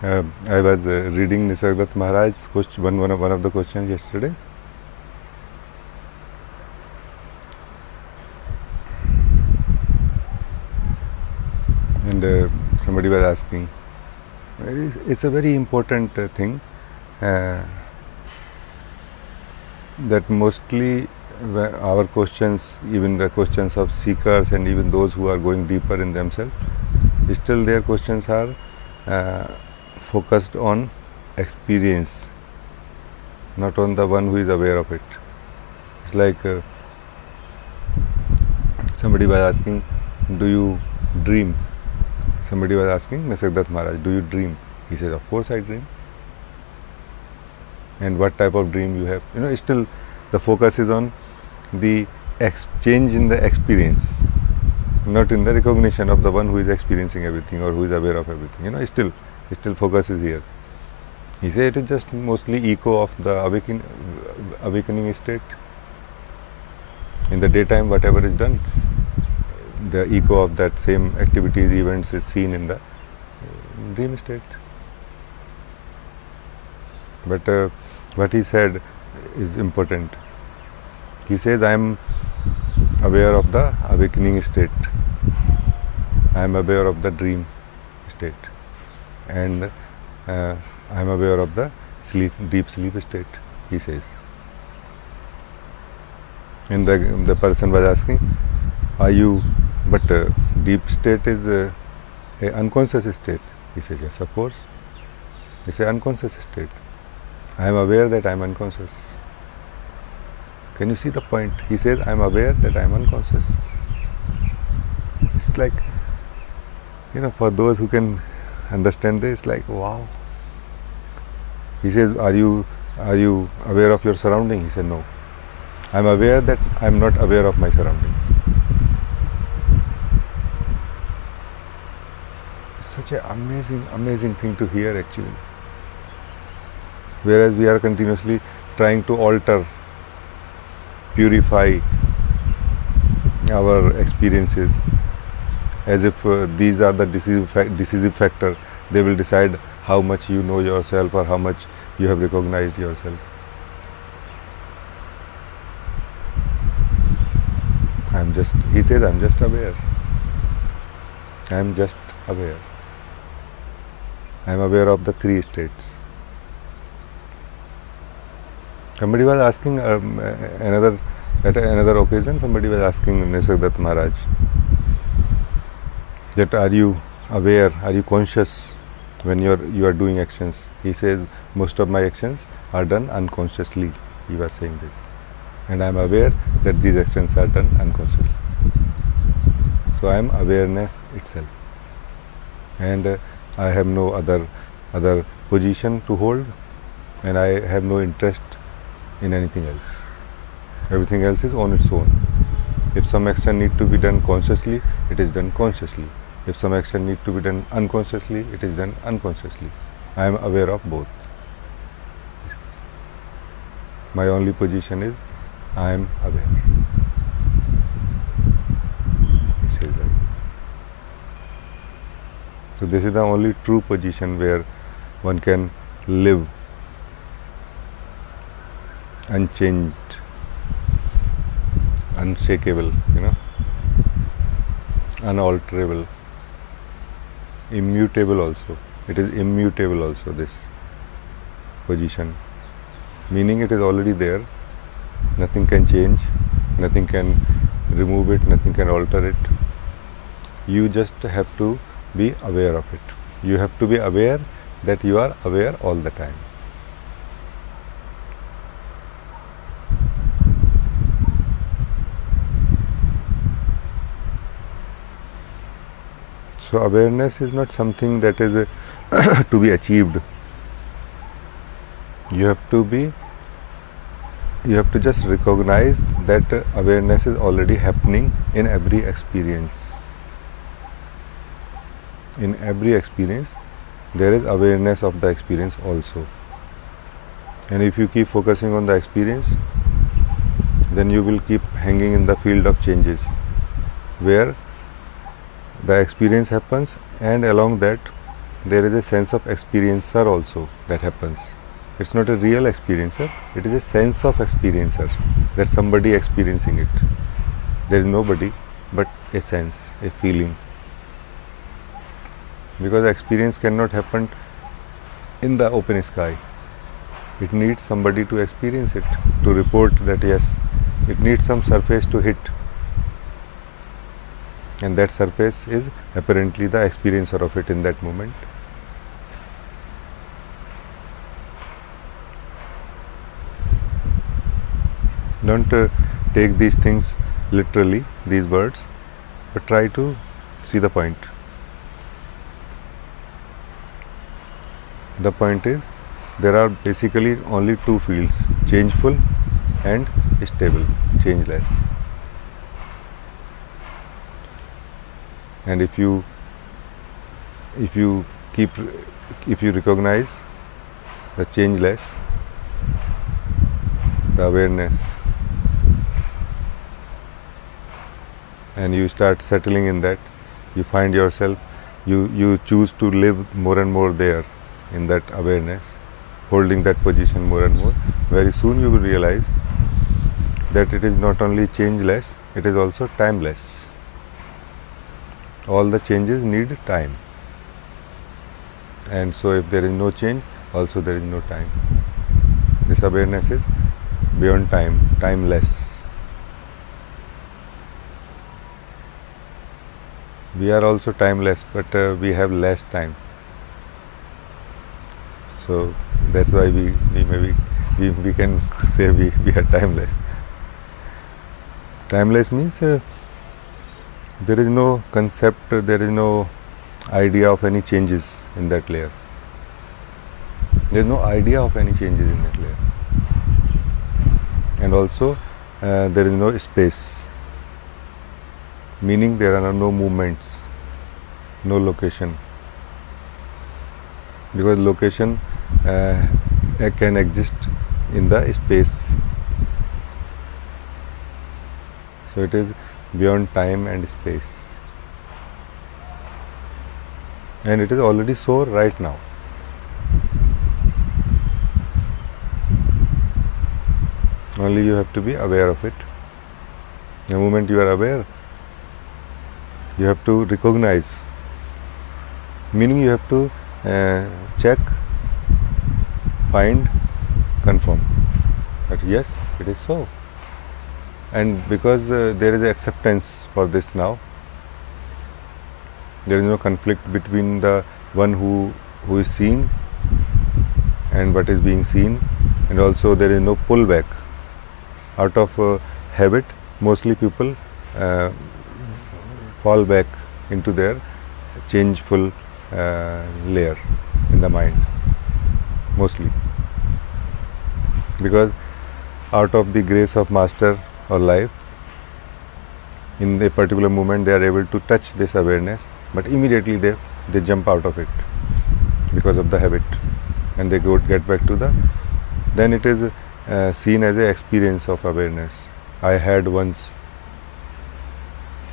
I was reading Nisargadatta Maharaj's question, one of the questions yesterday. And somebody was asking, it's a very important thing that mostly our questions, even the questions of seekers and even those who are going deeper in themselves, still their questions are focused on experience, not on the one who is aware of it. It's like somebody was asking, do you dream? Somebody was asking Nisargadatta Maharaj, do you dream? He says, of course I dream. And what type of dream you have? Still the focus is on the exchange in the experience, not in the recognition of the one who is experiencing everything or who is aware of everything. Still focus is here. He said it is just mostly echo of the awakening state. In the daytime, whatever is done, the echo of that same activities, events is seen in the dream state. But what he said is important. He says, I am aware of the awakening state, I am aware of the dream state, and I am aware of the deep sleep state, he says. And the person was asking, are you, but deep state is a unconscious state. He says, yes, of course. It's an unconscious state. I am aware that I am unconscious. Can you see the point? He says, I am aware that I am unconscious. It's like, for those who can understand this, like, wow. He says, are you aware of your surrounding? He said, no. I am aware that I am not aware of my surrounding. It's such an amazing thing to hear, actually. Whereas we are continuously trying to alter, purify our experiences, as if these are the decisive factor. They will decide how much you know yourself or how much you have recognized yourself. He says, I am just aware. I am just aware. I am aware of the three states. Somebody was asking at another occasion, somebody was asking Nisargadatta Maharaj that are you aware, are you conscious when you are doing actions? He says, most of my actions are done unconsciously. He was saying this. And I am aware that these actions are done unconsciously. So I am awareness itself. And I have no other position to hold, and I have no interest in anything else. Everything else is on its own. If some action need to be done consciously, it is done consciously. If some action need to be done unconsciously, it is done unconsciously. I am aware of both. My only position is I am aware. So this is the only true position where one can live unchanged, unshakable, unalterable, immutable also. It is immutable also, this position, meaning it is already there. Nothing can change, nothing can remove it, nothing can alter it. You just have to be aware of it. You have to be aware that you are aware all the time. So awareness is not something that is to be achieved. You have to just recognize that awareness is already happening in every experience. In every experience, there is awareness of the experience also. And if you keep focusing on the experience, then you will keep hanging in the field of changes, where the experience happens and along that there is a sense of experiencer also that happens. It's not a real experiencer, it is a sense of experiencer, that somebody experiencing it. There is nobody but a sense, a feeling. Because experience cannot happen in the open sky. It needs somebody to experience it, to report that yes, it needs some surface to hit. And that surface is apparently the experiencer of it in that moment. Don't take these things literally, these words, but try to see the point. The point is, there are basically only two fields, changeful and stable, changeless. And if you recognize the changeless, the awareness, and you start settling in that, you find yourself, you choose to live more and more there in that awareness, holding that position more and more. Very soon you will realize that it is not only changeless, it is also timeless. All the changes need time, and so if there is no change, also there is no time. This awareness is beyond time, timeless. We are also timeless, but we have less time. So that's why we can say we are timeless. Timeless means there is no concept, there is no idea of any changes in that layer. There is no idea of any changes in that layer. And also there is no space, meaning there are no movements, no location, because location can exist in the space. So it is beyond time and space, and it is already so right now. Only you have to be aware of it. The moment you are aware, you have to recognize, meaning you have to check, find, confirm that yes, it is so. And because there is acceptance for this now, there is no conflict between the one who is seeing and what is being seen, and also there is no pullback. Out of habit, mostly people fall back into their changeful layer in the mind, mostly, because out of the grace of master or life, in a particular moment they are able to touch this awareness, but immediately they jump out of it because of the habit, and they get back to the, then it is seen as an experience of awareness. I had once,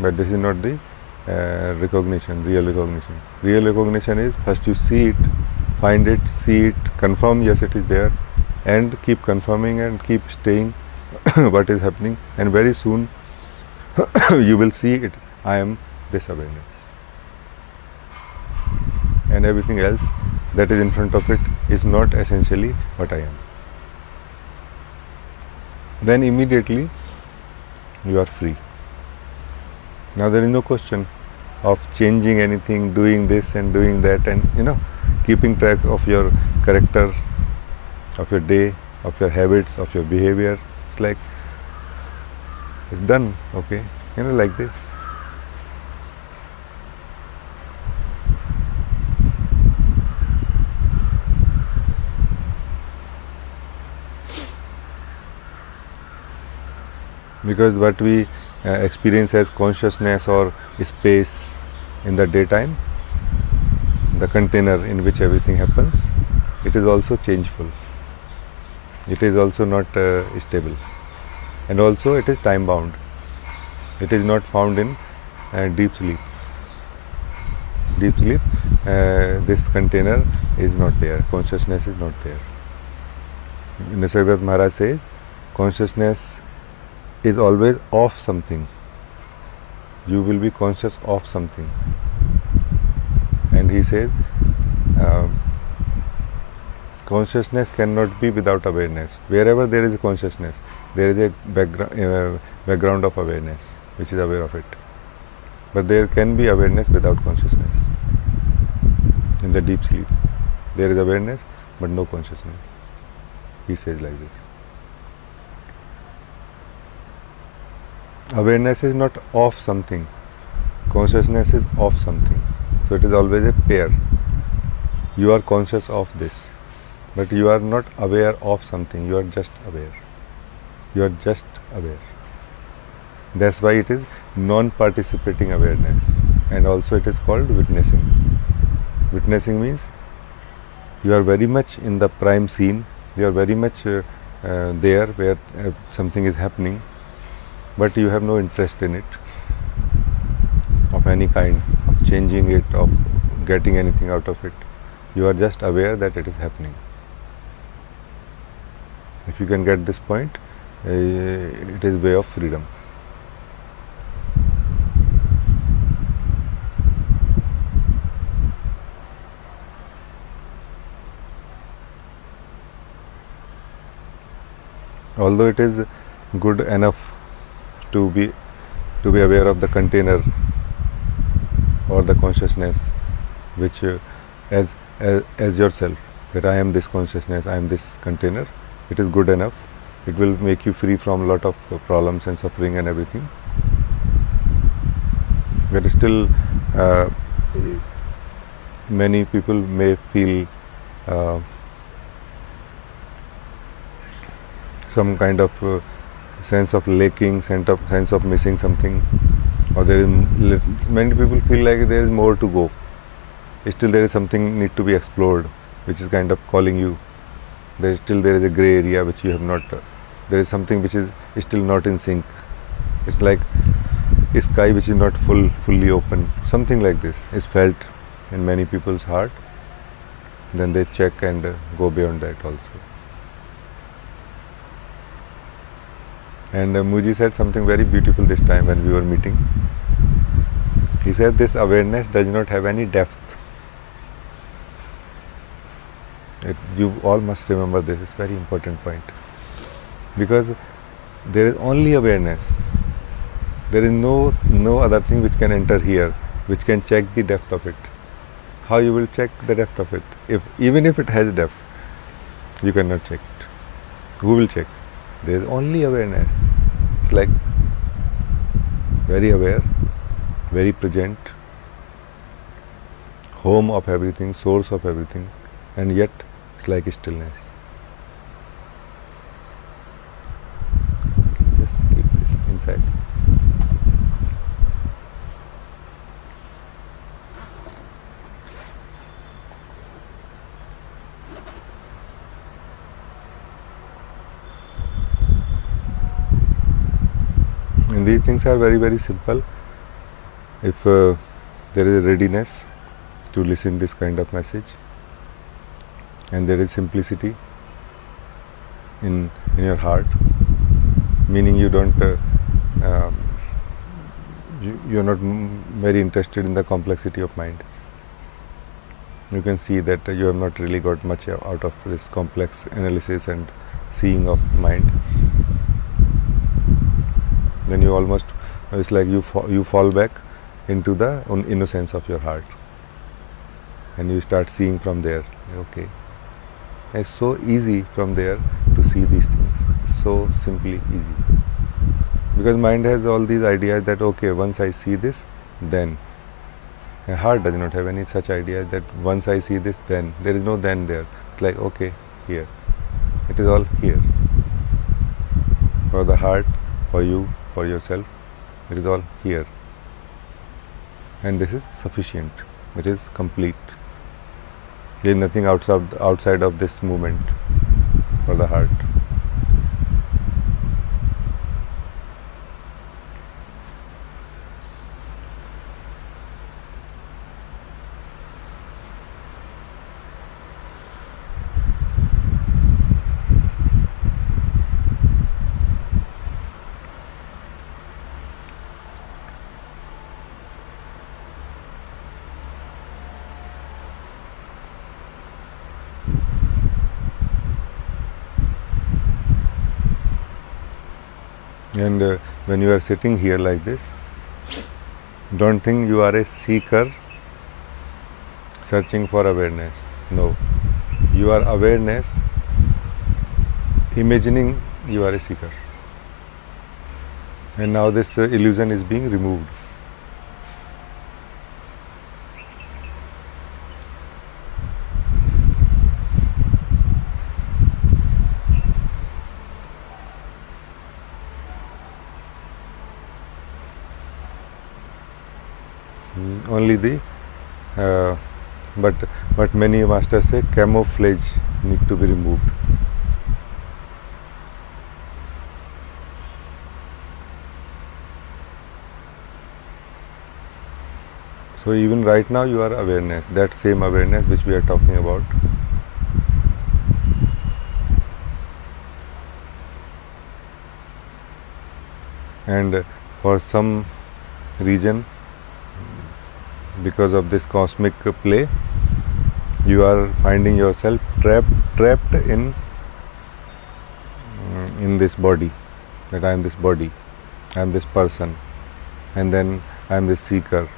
but this is not the recognition, real recognition. Real recognition is first you see it, find it, see it, confirm yes it is there, and keep confirming and keep staying what is happening, and very soon you will see it, I am this awareness, and everything else that is in front of it is not essentially what I am. Then immediately you are free. Now there is no question of changing anything, doing this and doing that, and keeping track of your character, of your day, of your habits, of your behavior. It's like it's done, okay, like this. Because what we experience as consciousness or space in the daytime, the container in which everything happens, it is also changeful. It is also not stable, and also it is time bound. It is not found in deep sleep. deep sleep, this container is not there, consciousness is not there. Nisargadatta Maharaj says, consciousness is always of something. You will be conscious of something. And he says, consciousness cannot be without awareness. Wherever there is a consciousness, there is a background of awareness which is aware of it. But there can be awareness without consciousness. In the deep sleep, there is awareness but no consciousness. He says like this. Awareness is not of something, consciousness is of something. So it is always a pair. You are conscious of this, but you are not aware of something, you are just aware. You are just aware. That's why it is non-participating awareness, and also it is called witnessing. Witnessing means you are very much in the prime scene, you are very much there where something is happening, but you have no interest in it of any kind, of changing it, of getting anything out of it. You are just aware that it is happening. If you can get this point, it is way of freedom. Although it is good enough to be aware of the container or the consciousness, which as yourself, that I am this consciousness, I am this container, it is good enough. It will make you free from a lot of problems and suffering and everything. But still, many people may feel some kind of sense of lacking, sense of missing something, or there is many people feel like there is more to go. Still there is something need to be explored, which is kind of calling you. There is a gray area which you have not. There is something which is still not in sync. It's like a sky which is not fully open. Something like this is felt in many people's heart. Then they check and go beyond that also. And Muji said something very beautiful this time when we were meeting. He said this awareness does not have any depth. You all must remember this, it's a very important point. Because there is only awareness. There is no other thing which can enter here, which can check the depth of it. How you will check the depth of it? Even if it has depth, you cannot check it. Who will check? There is only awareness. It's like very aware, very present, home of everything, source of everything, and yet it's like stillness. Just keep this inside. And these things are very, very simple. If there is a readiness to listen this kind of message, and there is simplicity in your heart, meaning you don't you are not very interested in the complexity of mind. You can see that you have not really got much out of this complex analysis and seeing of mind. Then you almost, it's like you fall back into the innocence of your heart, and you start seeing from there. Okay, it's so easy from there to see these things, so simply easy, because mind has all these ideas that okay, once I see this, then. And heart does not have any such idea that once I see this, then. There is no then there. It's like okay, here, it is all here. For the heart, for you, for yourself, it is all here, and this is sufficient. It is complete. There is nothing outside of this movement for the heart. And when you are sitting here like this, don't think you are a seeker searching for awareness. No, you are awareness imagining you are a seeker. And now this illusion is being removed. Only the but many masters say camouflage need to be removed. So even right now you are awareness, that same awareness which we are talking about. And for some reason, because of this cosmic play, you are finding yourself trapped in this body, that I am this body, I am this person, and then I am this seeker.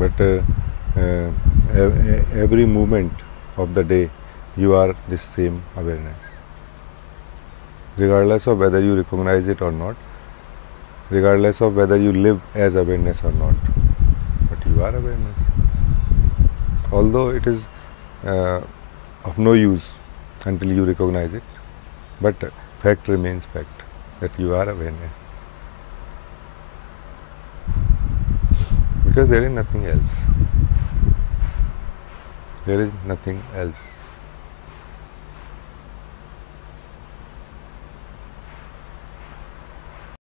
But every moment of the day you are this same awareness, regardless of whether you recognize it or not, regardless of whether you live as awareness or not, but you are awareness. Although it is of no use until you recognize it, but fact remains fact, that you are awareness. Because there is nothing else. There is nothing else.